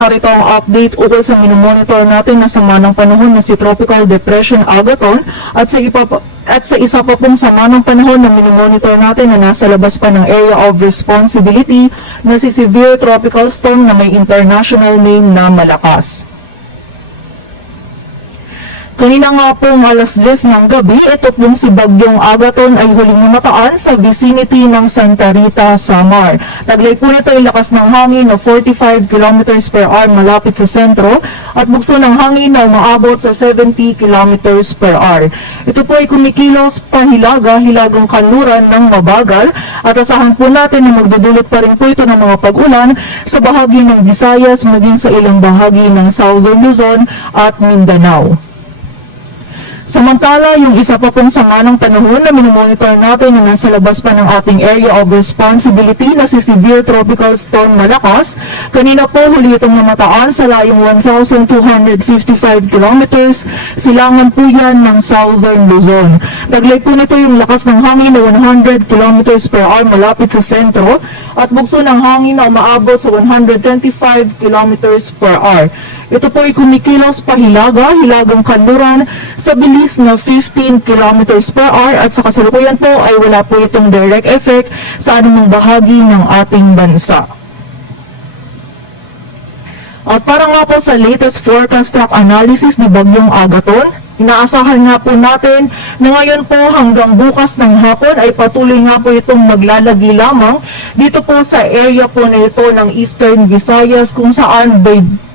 Narito ang update ukol sa minomonitor natin na sama ng panahon na si Tropical Depression Agaton at sa isa pa pong sama ng panahon na minomonitor natin na nasa labas pa ng Area of Responsibility na si Severe Tropical Storm na may international name na Malakas. Kanina nga pong alas 10 ng gabi, ito pong si Bagyong Agaton ay huling namataan sa vicinity ng Santa Rita, Samar. Taglay po nito ay lakas ng hangin na 45 km per hour malapit sa sentro at bugso ng hangin na umaabot sa 70 km per hour. Ito po ay kumikilos hilagang kanluran ng mabagal at asahan po natin na magdudulot pa rin po ito ng mga pag-ulan sa bahagi ng Visayas maging sa ilang bahagi ng Southern Luzon at Mindanao. Samantala, yung isa pa pong sama ng panahon na minomonitor natin na nasa labas pa ng ating Area of Responsibility na si Severe Tropical Storm Malakas, kanina po huli itong namataan sa layong 1,255 kilometers, silangan po yan ng Southern Luzon. Taglay po nito yung lakas ng hangin na 100 kilometers per hour malapit sa sentro at bugso ng hangin na umaabot sa 125 kilometers per hour. Ito po ay kumikilos hilagang kanluran sa bilis na 15 km per hour at sa kasalukuyan po ay wala po itong direct effect sa anumang bahagi ng ating bansa. At para nga po sa latest forecast track analysis ni Bagyong Agaton, inaasahan nga po natin na ngayon po hanggang bukas ng hapon ay patuloy nga po itong maglalagi lamang dito po sa area po na ito ng Eastern Visayas kung saan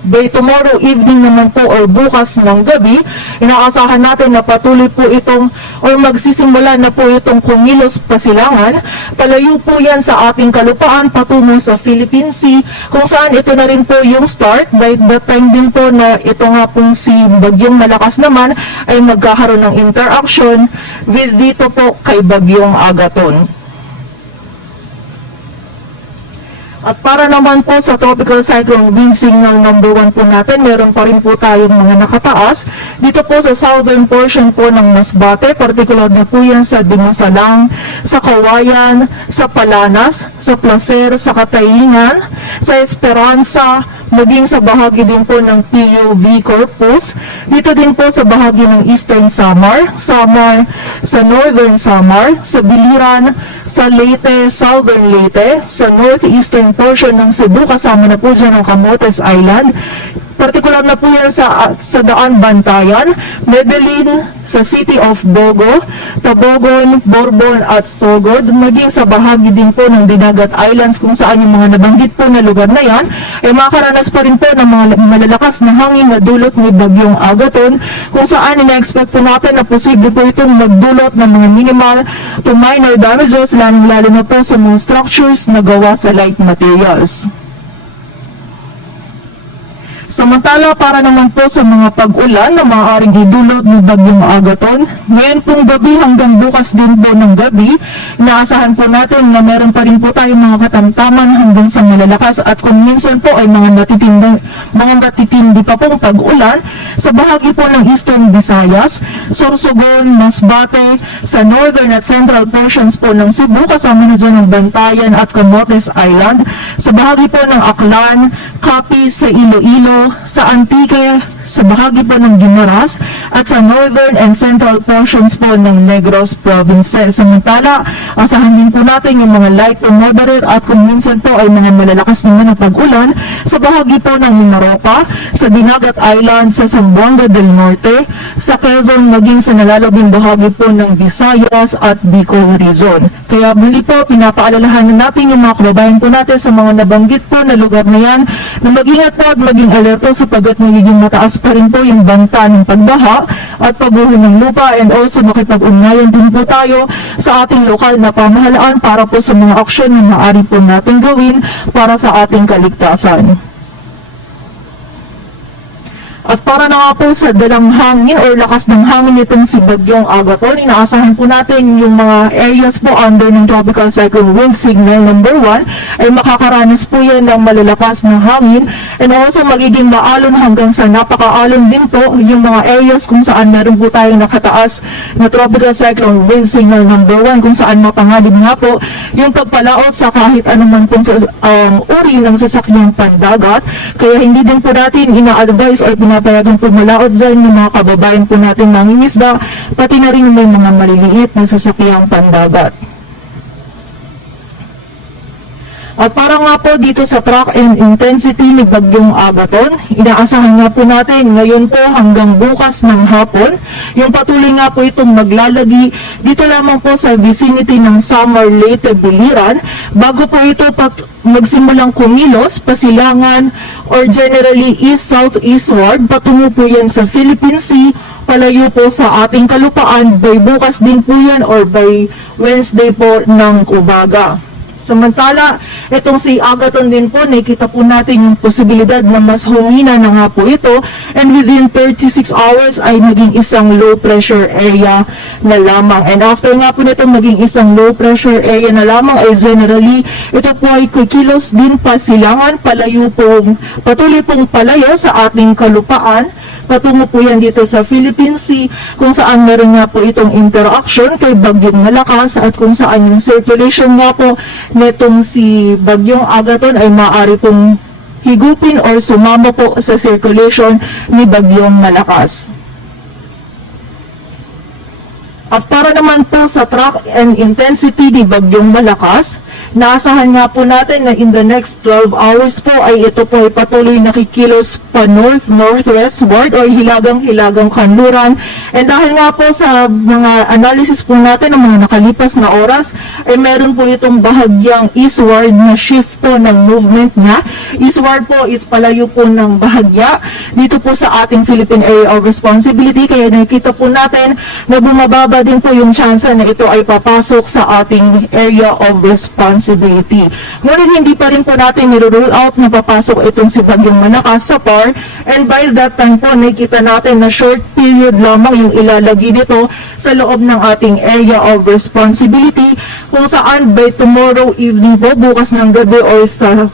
by tomorrow evening naman po or bukas ng gabi, inaasahan natin na patuloy po itong or magsisimula na po itong kumilos pasilangan. Palayo po yan sa ating kalupaan patungo sa Philippine Sea kung saan ito na rin po yung start. By the time din po na ito nga pong si Bagyong Malakas naman ay magkakaroon ng interaction with dito po kay Bagyong Agaton. At para naman po sa Tropical Cyclone Wind Signal number 1 po natin, meron pa rin po tayong mga nakataas. Dito po sa southern portion po ng Masbate, particular na po yan sa Dimasalang, sa Kawayan, sa Palanas, sa Placer, sa Katayngan, sa Esperanza, maging sa bahagi din po ng PUV Corpus, dito din po sa bahagi ng Eastern Samar, sa Northern Samar, sa Biliran, sa Leyte, Southern Leyte, sa northeastern portion ng Cebu, kasama na po dyan ang Camotes Island, particular na po yan sa Daan Bantayan, Medellin, sa City of Bogo, Tabogon, Borbon at Sogod, maging sa bahagi din po ng Dinagat Islands kung saan yung mga nabanggit po na lugar na yan ay makaranas pa rin po ng mga malalakas na hangin na dulot ni Bagyong Agaton kung saan ina-expect po natin na posible po itong magdulot ng mga minimal to minor damages lalo na po sa mga structures na gawa sa light materials. Samantala, para naman po sa mga pag-ulan na maaaring idulot ng Bagyong Agaton, ngayon pong gabi hanggang bukas din po ng gabi, inaasahan po natin na meron pa rin po tayong mga katamtaman hanggang sa malalakas at kung minsan po ay mga matitindi pa pong pag-ulan sa bahagi po ng Eastern Visayas, Sorsogon, Masbate, sa northern at central portions po ng Cebu, kasama na dyan ang Bantayan at Camotes Island, sa bahagi po ng Aklan, Capiz, sa Iloilo, sa Antique, sa bahagi po ng Guimaras at sa northern and central portions po ng Negros Province. Samantala, asahan din po natin yung mga light to moderate at kung minsan po ay mga malalakas naman na pag-ulan sa bahagi po ng Mimaropa, sa Dinagat Island, sa Zamboanga del Norte, sa Quezon, maging sa nalalabing bahagi po ng Visayas at Bicol Region. Kaya muli po, pinapaalalahanan natin yung mga kababayan po natin sa mga nabanggit po na lugar na yan na mag-ingat po at maging alerto sapagkat magiging mataas pa rin po yung banta ng pagbaha at pagguho ng lupa and also makipag-ugnayan din po tayo sa ating lokal na pamahalaan para po sa mga aksyon na maaari po natin gawin para sa ating kaligtasan. At para na nga po sa dalang hangin or lakas ng hangin nitong si Bagyong Agaton, inaasahan po natin yung mga areas po under ng Tropical Cyclone Wind Signal number 1 ay makakaranas po yan ng malalakas na hangin, and also magiging maalon hanggang sa napakaalon din po yung mga areas kung saan meron po tayong nakataas na Tropical Cyclone Wind Signal number 1, kung saan mapanganib nga po yung pagpalaot sa kahit anuman pong uri ng sasakyang pandagat. Kaya hindi din po natin ina-advise or pinapayagang pumalaot dyan yung mga kababayan po natin mangingisda, pati na rin may mga maliliit na sasakyang pandagat. At para nga po dito sa track and intensity ni Bagyong Agaton, inaasahan nga po natin ngayon po hanggang bukas ng hapon, yung patuloy nga po itong maglalagi dito lamang po sa vicinity ng Samar, Leyte, Biliran, bago po ito magsimulang kumilos, pasilangan, or generally east-southeastward, patungo po yan sa Philippine Sea, palayo po sa ating kalupaan, by bukas din po yan or by Wednesday po ng umaga. Samantala, itong si Agaton din po, nakikita po natin yung posibilidad na mas humina na nga po ito, and within 36 hours ay naging isang low pressure area na lamang. And after nga po nito maging isang low pressure area na lamang ay generally ito po ay kikilos din pasilangan, palayo pong, patuloy pong palayo sa ating kalupaan, patungo po yan dito sa Philippine Sea, kung saan meron nga po itong interaction kay Bagyong Malakas, at kung saan yung circulation nga po netong si Bagyong Agaton ay maaari pong higupin or sumama po sa circulation ni Bagyong Malakas. At para naman po sa track and intensity ni Bagyong Malakas, naasahan nga po natin na in the next 12 hours po ay ito po ay patuloy nakikilos pa north-northwestward or hilagang-hilagang kanluran. And dahil nga po sa mga analysis po natin ng mga nakalipas na oras, ay meron po itong bahagyang eastward na shift po ng movement niya. Eastward po is palayo po ng bahagya dito po sa ating Philippine Area of Responsibility, kaya nakikita po natin na bumababa din po yung chance na ito ay papasok sa ating Area of Responsibility. Ngunit hindi pa rin po natin nire-rule out na papasok itong si Bagyong Malakas sa PAR, and by that time po nakikita natin na short period lamang yung ilalagay nito sa loob ng ating Area of Responsibility, kung saan by tomorrow evening po, bukas ng gabi or sa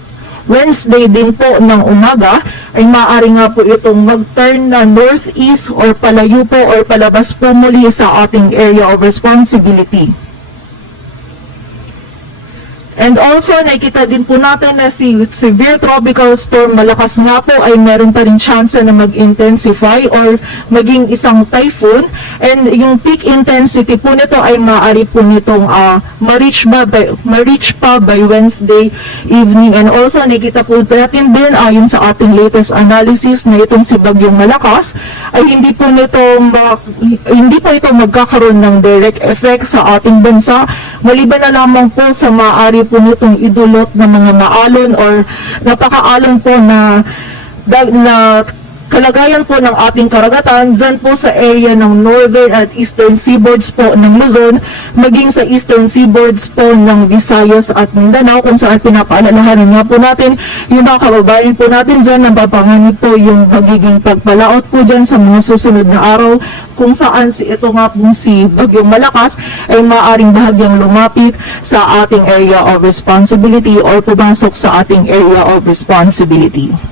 Wednesday din po ng umaga ay maaari nga po itong mag-turn na northeast or palayo po or palabas po muli sa ating Area of Responsibility. And also, nakikita din po natin na si severe tropical storm Malakas nga po ay meron pa rin chance na mag-intensify or maging isang typhoon. And yung peak intensity po nito ay maaari po nitong ma-reach pa by Wednesday evening. And also, nakikita po natin din ayon sa ating latest analysis na itong si Bagyong Malakas ay hindi po ito magkakaroon ng direct effect sa ating bansa, maliban na lamang po sa maaari po nitong idulot ng mga maalon or napakaalon po na kalagayan po ng ating karagatan dyan po sa area ng northern at eastern seaboards po ng Luzon, maging sa eastern seaboards po ng Visayas at Mindanao, kung saan pinapaalalahanan nga po natin yung mga kababayan po natin dyan na papanganib po yung magiging pagpalaot po dyan sa mga susunod na araw, kung saan ito nga po si Bagyong Malakas ay maaaring bahagyang lumapit sa ating Area of Responsibility or pumasok sa ating Area of Responsibility.